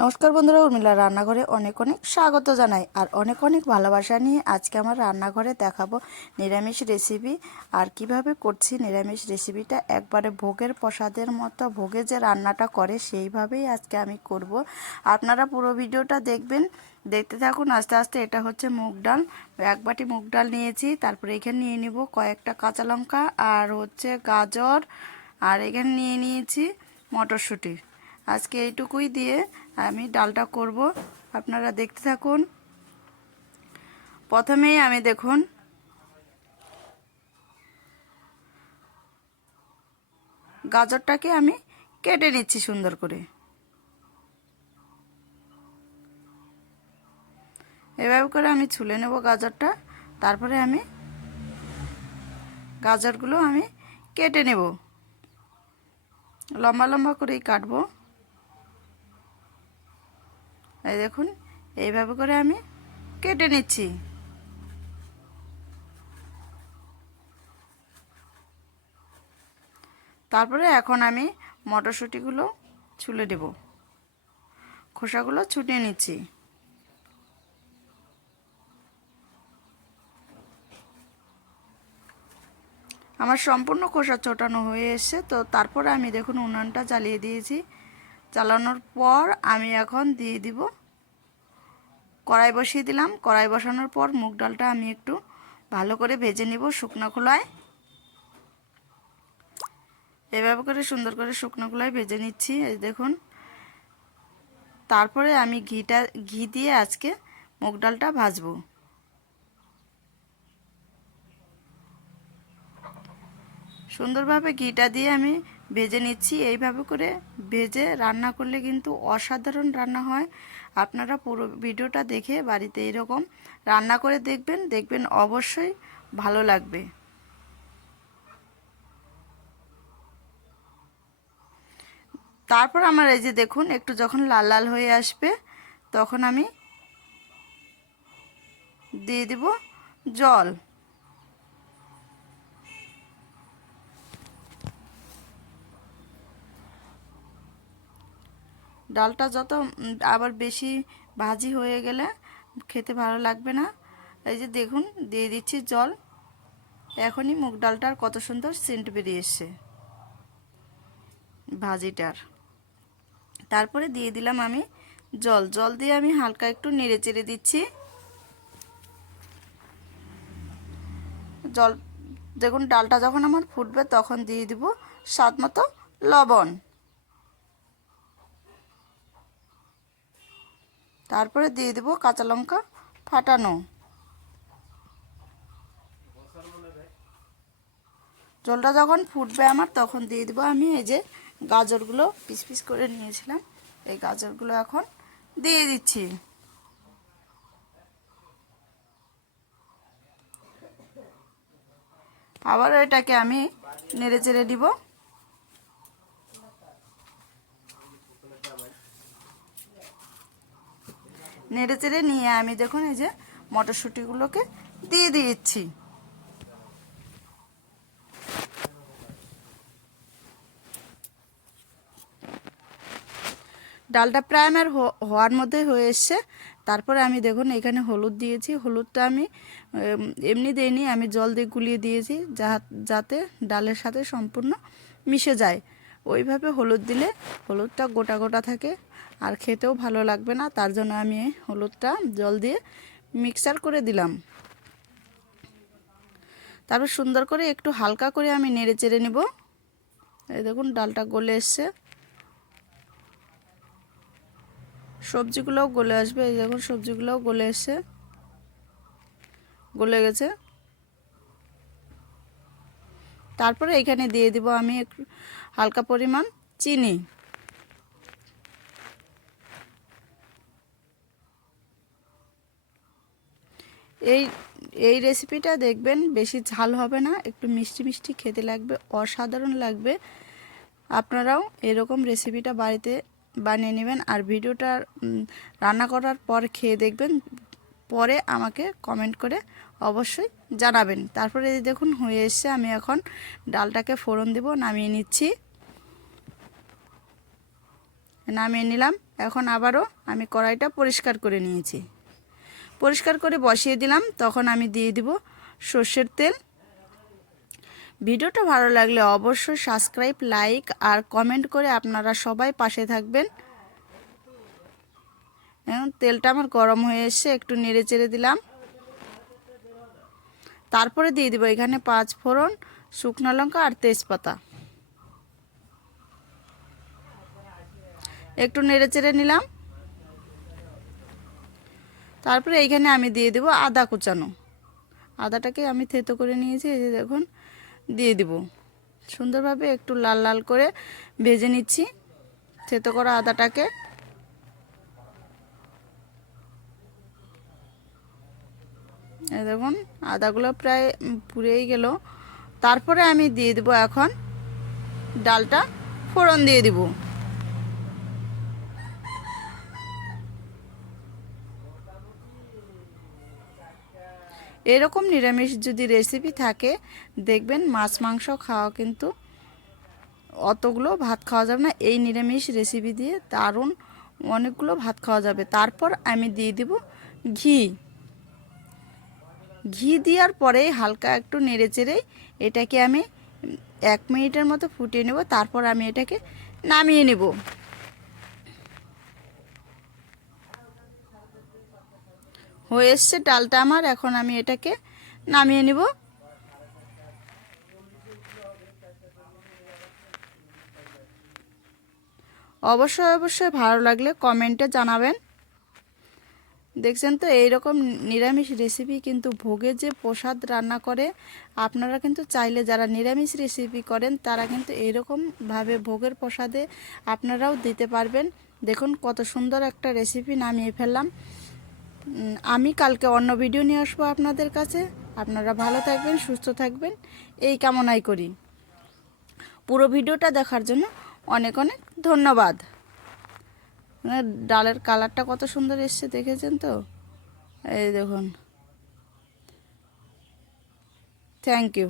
নমস্কার বন্ধুরা, উর্মিলা রান্নাঘরে অনেক অনেক স্বাগত জানাই আর অনেক অনেক ভালোবাসা নিয়ে আজকে আমার রান্নাঘরে দেখাবো নিরামিষ রেসিপি আর কীভাবে করছি নিরামিষ রেসিপিটা একবারে ভোগের প্রসাদের মতো, ভোগে যে রান্নাটা করে সেইভাবেই আজকে আমি করব। আপনারা পুরো ভিডিওটা দেখবেন, দেখতে থাকুন, আস্তে আস্তে এটা হচ্ছে মুগ ডাল। এক বাটি মুগ ডাল নিয়েছি, তারপরে এখানে নিয়ে নিব কয়েকটা কাঁচা লঙ্কা আর হচ্ছে গাজর, আর এখানে নিয়ে নিয়েছি মটরশুঁটি। আজকে এইটুকুই দিয়ে আমি ডালটা করব। আপনারা দেখতে থাকুন। প্রথমেই আমি দেখুন। গাজরটাকে আমি কেটে নিচ্ছি সুন্দর করে। এভাবে করে আমি ছুলে নেব গাজরটা। তারপরে আমি গাজরগুলো আমি কেটে নেব। লম্বা লম্বা করেই কাটবো। এই দেখুন, এইভাবে করে আমি কেটে নিচ্ছি। তারপরে এখন আমি মটরশুঁটিগুলো ছুলে দেব। খোসাগুলো ছুটিয়ে নিচ্ছি। আমার সম্পূর্ণ খোসা চটানো হয়ে এসছে, তো তারপরে আমি দেখুন উনানটা জ্বালিয়ে দিয়েছি। চালানোর পর আমি এখন দিয়ে দিব। কড়াই বসিয়ে দিলাম। কড়াই বসানোর পর মুগ ডালটা আমি একটু ভালো করে ভেজে নিব শুকনো খোলায়। এভাবে করে সুন্দর করে শুকনো খোলায় ভেজে নিচ্ছি। এই দেখুন। তারপরে আমি ঘিটা, ঘি দিয়ে আজকে মুগ ডালটা ভাজবো। সুন্দরভাবে ঘিটা দিয়ে আমি ভেজে নিচ্ছি। এইভাবে করে ভেজে রান্না করলে কিন্তু অসাধারণ রান্না হয়। আপনারা পুরো ভিডিওটা দেখে বাড়িতে এরকম রান্না করে দেখবেন দেখবেন অবশ্যই ভালো লাগবে। তারপর আমার এই যে দেখুন, একটু যখন লাল লাল হয়ে আসবে, তখন আমি দিয়ে দিব জল। ডালটা যত আবার বেশি ভাজি হয়ে গেলে খেতে ভালো লাগবে না। এই যে দেখুন, দিয়ে দিচ্ছি জল। এখনই মুগ ডালটার কত সুন্দর সেন্ট বেরিয়ে এসছে ভাজিটার। তারপরে দিয়ে দিলাম আমি জল। জল দিয়ে আমি হালকা একটু নেড়ে চেড়ে দিচ্ছি। জল, দেখুন, ডালটা যখন আমার ফুটবে তখন দিয়ে দিব স্বাদ মতো লবণ। তারপরে দিয়ে দেবো কাঁচা লঙ্কা ফাটানো। জলটা যখন ফুটবে আমার, তখন দিয়ে দেবো আমি এই যে গাজরগুলো পিস পিস করে নিয়েছিলাম। এই গাজরগুলো এখন দিয়ে দিচ্ছি। আবার এটাকে আমি নেড়ে চেড়ে দিব। নেড়ে চেড়ে নিয়ে আমি দেখুন এই যে মটরশুঁটিগুলোকে দিয়ে দিয়েছি ডালটা প্রায় আমার হওয়ার মধ্যে হয়ে এসছে। তারপরে আমি দেখুন এখানে হলুদ দিয়েছি। হলুদটা আমি এমনি দিইনি, আমি জল দিয়ে গুলিয়ে দিয়েছি যাতে ডালের সাথে সম্পূর্ণ মিশে যায়। ওইভাবে হলুদ দিলে হলুদটা গোটা গোটা থাকে। আর খেতেও ভালো লাগবে না, তার জন্য আমি হলুদটা জল দিয়ে মিক্সার করে দিলাম। তারপর সুন্দর করে একটু হালকা করে আমি নেড়ে চেড়ে নেব। এই দেখুন, ডালটা গলে এসছে। সবজিগুলোও গলে আসবে, এই দেখুন, সবজিগুলোও গলে এসছে। গলে গেছে। তারপরে এখানে দিয়ে দিব আমি একটু হালকা পরিমাণ চিনি। এই এই রেসিপিটা দেখবেন বেশি ঝাল হবে না, একটু মিষ্টি মিষ্টি খেতে লাগবে, অসাধারণ লাগবে। আপনারাও এরকম রেসিপিটা বাড়িতে বানিয়ে নেবেন আর ভিডিওটা রান্না করার পর খেয়ে দেখবেন, পরে আমাকে কমেন্ট করে অবশ্যই জানাবেন। তারপরে দেখুন, হয়ে এসছে। আমি এখন ডালটাকে ফোড়ন দেব, নামিয়ে নিচ্ছি। নামিয়ে নিলাম। এখন আবারও আমি কড়াইটা পরিষ্কার করে নিয়েছি। পরিষ্কার করে বসিয়ে দিলাম। তখন আমি দিয়ে দিব সর্ষের তেল। ভিডিওটা ভালো লাগলে অবশ্যই সাবস্ক্রাইব, লাইক আর কমেন্ট করে আপনারা সবাই পাশে থাকবেন। তেলটা আমার গরম হয়ে এসছে। একটু নেড়ে চেড়ে দিলাম। তারপরে দিয়ে দিব এখানে পাঁচ ফোড়ন, শুকনো লঙ্কা আর তেজপাতা। একটু নেড়ে চেড়ে নিলাম। তারপরে এইখানে আমি দিয়ে দেব আদা কুচানো। আদাটাকে আমি থেতো করে নিয়েছি, এই যে দেখুন, দিয়ে দিব। সুন্দরভাবে একটু লাল লাল করে ভেজে নিচ্ছি, থেতো করা আদাটাকে। দেখুন, আদাগুলো প্রায় পুড়েই গেল। তারপরে আমি দিয়ে দেবো এখন ডালটা, ফোড়ন দিয়ে দিব। এরকম নিরামিষ যদি রেসিপি থাকে, দেখবেন মাছ, মাংস খাওয়া কিন্তু অতগুলো ভাত খাওয়া যাবে না। এই নিরামিষ রেসিপি দিয়ে দারুণ অনেকগুলো ভাত খাওয়া যাবে। তারপর আমি দিয়ে দিব ঘি। ঘি দেওয়ার পরে হালকা একটু নেড়ে চেড়ে এটাকে আমি এক মিনিটের মতো ফুটিয়ে নেব, তারপর আমি এটাকে নামিয়ে নেব। হয়ে এসছে ডালটা আমার, এখন আমি এটাকে নামিয়ে নিব। অবশ্যই অবশ্যই ভালো লাগলে কমেন্টে জানাবেন। দেখছেন তো, এইরকম নিরামিষ রেসিপি কিন্তু ভোগে যে প্রসাদ রান্না করে, আপনারা কিন্তু চাইলে যারা নিরামিষ রেসিপি করেন, তারা কিন্তু এইরকমভাবে ভোগের প্রসাদে আপনারাও দিতে পারবেন। দেখুন কত সুন্দর একটা রেসিপি নামিয়ে ফেললাম। আমি কালকে অন্য ভিডিও নিয়ে আসব আপনাদের কাছে। আপনারা ভালো থাকবেন, সুস্থ থাকবেন। এই কামনাই করি। পুরো ভিডিওটা দেখার জন্য অনেক অনেক ধন্যবাদ। ডালের কালারটা কত সুন্দর এসছে দেখেছেন তো? এই দেখুন। Thank you